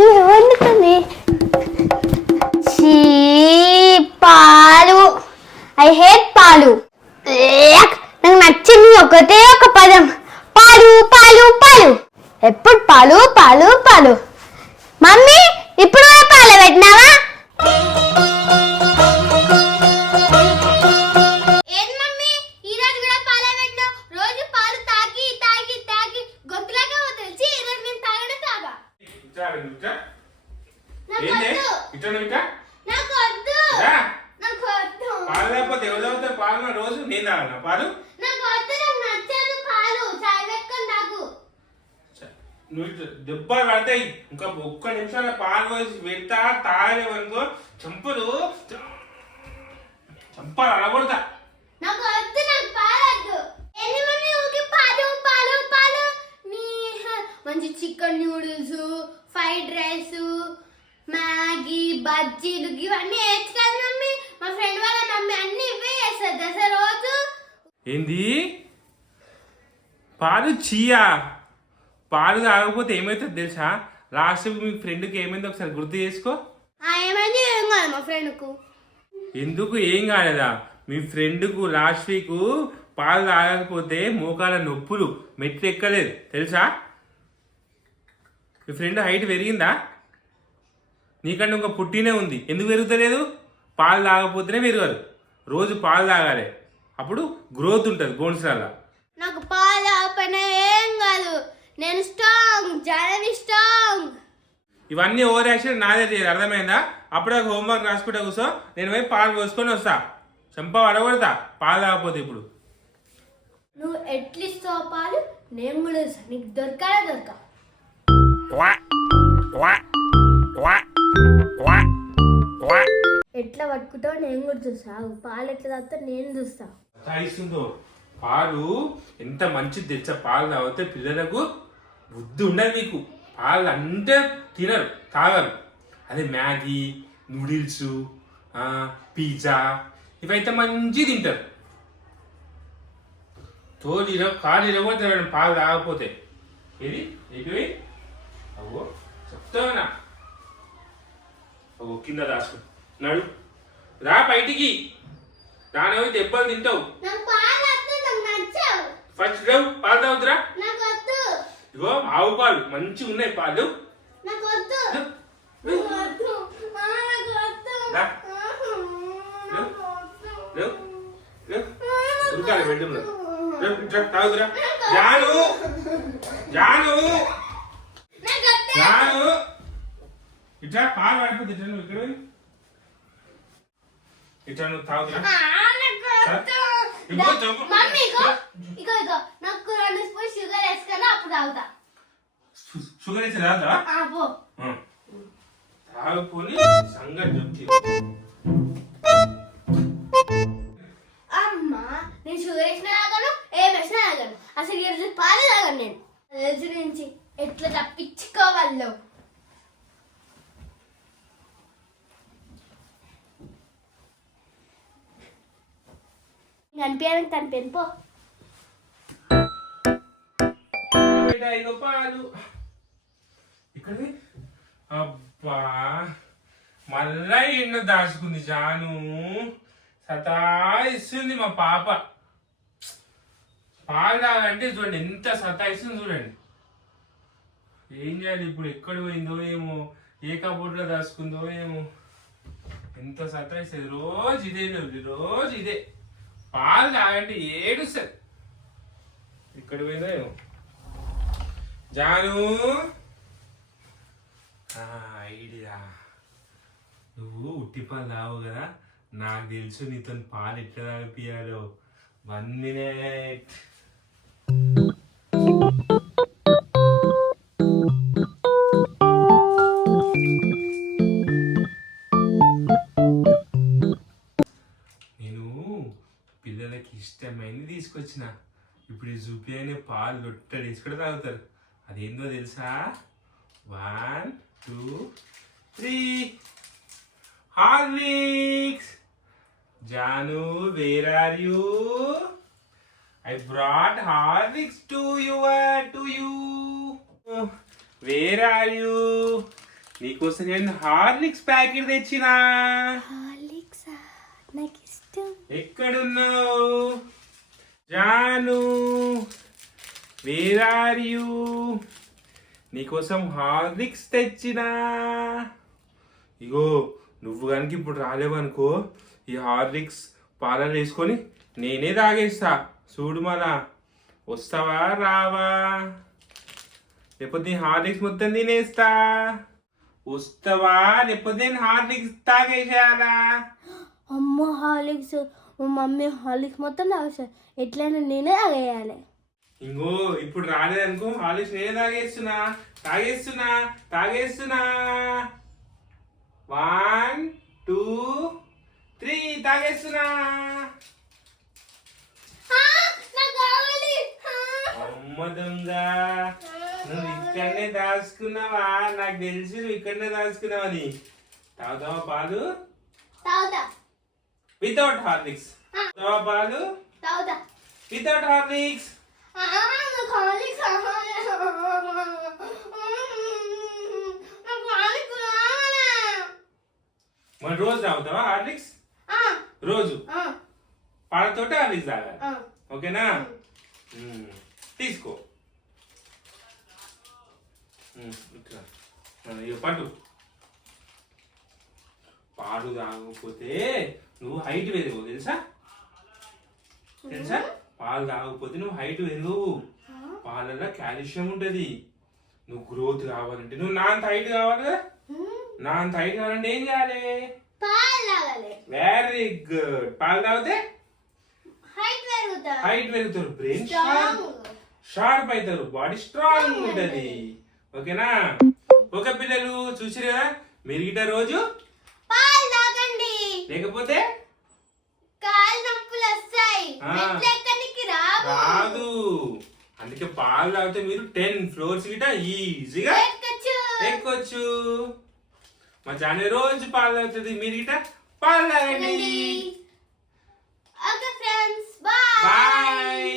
రోజు వండుతుంది పాలు ఐ హేట్ పాలు. నాకు నచ్చింది ఒకటే ఒక పదం. పాలు పాలు పాలు. ఎప్పుడు పాలు పాలు పాలు. పాలు లేకపోతే ఎవరు తాగుతారు పాలు రోజు నేను తాగనా. పాలు? నువ్వు దెబ్బలు పడతాయి. ఇంకా ఒక్క నిమిషాల పాలు పోసి పెడతా తాగలేవనుకో చంపలు చంపలు అడగొడతా మంచి chicken noodles fried rice Maggi బజ్జీలు ఇవన్నీ వేయచ్చు కదా మమ్మీ మా ఫ్రెండ్ వాళ్ళ మమ్మీ అన్ని ఇవే చేస్తుంది అసలు రోజు ఏంది? పాలు చీయా? పాలు తాగకపోతే ఏమవుతుంది తెలుసా? లాస్ట్ మీ ఫ్రెండ్కి ఏమైంది ఒకసారి గుర్తు చేసుకో. ఆ, ఏమైంది? ఏం కాదు మా ఫ్రెండ్కు. ఎందుకు ఏం కాలేదా? మీ ఫ్రెండ్కు లాస్ట్ వీక్ పాలు తాగకపోతే మోకాల నొప్పులు మెట్లు ఎక్కలేదు తెలుసా? మీ ఫ్రెండ్ హైట్ పెరిగిందా? నీకంటే ఇంకా పుట్టినే ఉంది. ఎందుకు పెరుగుతలేదు? పాలు తాగకపోతేనే పెరగరు. రోజు పాలు తాగాలి. అప్పుడు గ్రోత్ ఉంటుంది బోన్స్లలో నాకు పాలు ఆపన ఏం కాదు. నేను స్ట్రాంగ్ జనని స్ట్రాంగ్ ఇవన్నీ ఓవర్ యాక్షన్ నాదే చేయదు అర్థమైందా? అప్పుడే హోంవర్క్ రాసుకుంటే కూర్చో నేను పోయి పాలు పోసుకొని వస్తా. చెంప పడగొడతా పాలు తాగకపోతే ఇప్పుడు. నువ్వు ఎట్లిస్తావు పాలు నేను కూడా. నీకు దొరకాలే దొరక. ఎట్లా పట్టుకుంటావు నేను కూడా చూస్తా. పాలు ఎట్లా తాగుతా నేను చూస్తా. తాగిస్తుందో పాలు ఎంత మంచిది తెచ్చా పాలు తాగితే పిల్లలకు బుద్ధి ఉండదు మీకు పాలు అంటే తినరు తాగరు. అదే మ్యాగీ నూడిల్స్ పిజ్జా ఇవైతే మంచి తింటారు. తోలు ఇరవ కాలు ఇరవై పాలు తాగకపోతే. ఇది ఎటువి అవ్వో చెప్తానా? ఓ కింద రాసుకు. నడు. రా బయటికి. రానవి దెబ్బలు తింటావు. నాకు పాలు వద్దు నాకు నచ్చావు. ఫస్ట్ లేవు పాలు తాగుతురా ఇగో ఆవు పాలు మంచిగా ఉన్నాయి పాలు. ఉరకాలి బెడ్రూమ్లో. తాగుతురా జాను. జాను. జాను. ఇట్లా పాలు పడిపోతే ఇట్లా నువ్వు ఇక్కడ పోయి. ఇట్లా నువ్వు తాగుతురా మమ్మీ ఇగో ఇగో ఇగో నాకు రెండు స్పూన్ షుగర్ వేసుకొని అప్పుడు తాగుతా షుగర్ వేసి తాగుతావా ఆ, పో ఆ. తాగుకొని సంగతి చెప్తే అమ్మా నేను షుగర్ వేసినా తాగను ఏం వేసినా తాగను అసలు ఈ రోజు పాలు తాగను నేను రోజు నుంచి ఎట్లా తప్పించుకోవాలో కనిపించడానికి కనిపించు పో. బిడ్డ, ఇగో పాలు అబ్బా మళ్ళా ఎన్నో దాచుకుంది జాను. సతాయిస్తుంది మా పాప. పాలు అంటే చూడండి ఎంత సతాయిస్తుంది చూడండి. ఏం చేయాలి ఇప్పుడు? ఎక్కడ పోయిందో ఏమో? ఏ కబోర్డ్లో దాచుకుందో ఏమో? ఎంత సతాయిస్తుంది? రోజు ఇదే రోజు ఇదే. పాలు తాగంటే ఏడుస్తుంది ఇక్కడ పోయిందా ఏమో? జాను! ఆ, ఐడియా. నువ్వు ఉట్టి పాలు తావు కదా? నాకు తెలుసు నీతో పాలు ఎట్లా తాగిపియాలో వన్ మినిట్ ఇష్టమైనది తీసుకొచ్చిన? ఇప్పుడు ఈ జూపి అనే పాలు లొట్టడి వేసి కూడా తాగుతారు. అదేందో తెలుసా? One two three. Horlicks! Janu where are you? I brought Horlicks to your to you. Where are you? నీకోసం నేను హార్లిక్స్ ప్యాకెట్ తెచ్చినా. హార్లిక్సా? నాకు ఇష్టం ఎక్కడున్నావు? జాను వేర్ ఆర్ యూ నీకోసం హార్లిక్స్ తెచ్చినా. ఇగో నువ్వు కనుక ఇప్పుడు రాలేవనుకో ఈ హార్లిక్స్ పాలన వేసుకొని నేనే తాగేస్తా. చూడు మళ్ళా వస్తావా రావా? లేకపోతే నీ హార్లిక్స్ మొత్తం తినేస్తా. వస్తావా లేకపోతే నేను హార్లిక్స్ తాగేసేయాలా? అమ్మ హార్లిక్స్ మా మమ్మీ హార్లిక్స్ మొత్తం తాగేస్తారు ఎట్లయినా నేనే తాగేయాలి. ఇంకో ఇప్పుడు రాలేదనుకో హాలిక్స్ నేనే తాగేస్తున్నా. తాగేస్తున్నా తాగేస్తున్నా. వన్ టూ త్రీ తాగేస్తున్నా. అమ్మ దొంగ నువ్వు ఇక్కడనే దాచుకున్నావా? నాకు తెలిసి నువ్వు ఇక్కడనే దాచుకున్నావని. తాగుతావా పాలు? తాగుతా. వితౌట్ హార్లిక్స్ పాలు వితౌట్ హార్లిక్స్ మన రోజు తాగుతావా హార్లిక్స్ రోజు పాలతోటే హార్లిక్స్ తాగాలి. ఓకేనా. తీసుకో ఇట్లా. పట్టు పాలు తాగకపోతే నువ్వు హైట్ పెరగవు తెలుసా? తెలుసా? పాలు తాగకపోతే నువ్వు హైట్ పెరగవు. పాలలో కాల్షియం ఉంటది. నువ్వు గ్రోత్ కావాలంటే నువ్వు నా అంత హైట్ కావాలి కదా? నా అంత హైట్ కావాలంటే ఏం చేయాలి? వెరీ గుడ్ పాలు తాగితే? హైట్ పెరుగుతా. హైట్ పెరుగుతారు. బ్రెయిన్ షార్ప్ అవుతారు. బాడీ స్ట్రాంగ్ ఉంటది. ఓకేనా ఓకే పిల్లలు చూసిరు మీరు గిట్ట రోజు లేకపోతే? కాలు నొప్పులు వస్తాయి. ఆ. రాదు. అందుకే పాలు తాగితే మీరు టెన్ ఫ్లోర్స్ గిట ఈజీగా ఎక్కొచ్చు. మా జాని రోజు పాలు తాగుతుంది. మీరు గిట పాలు తాగండి. Friends bye bye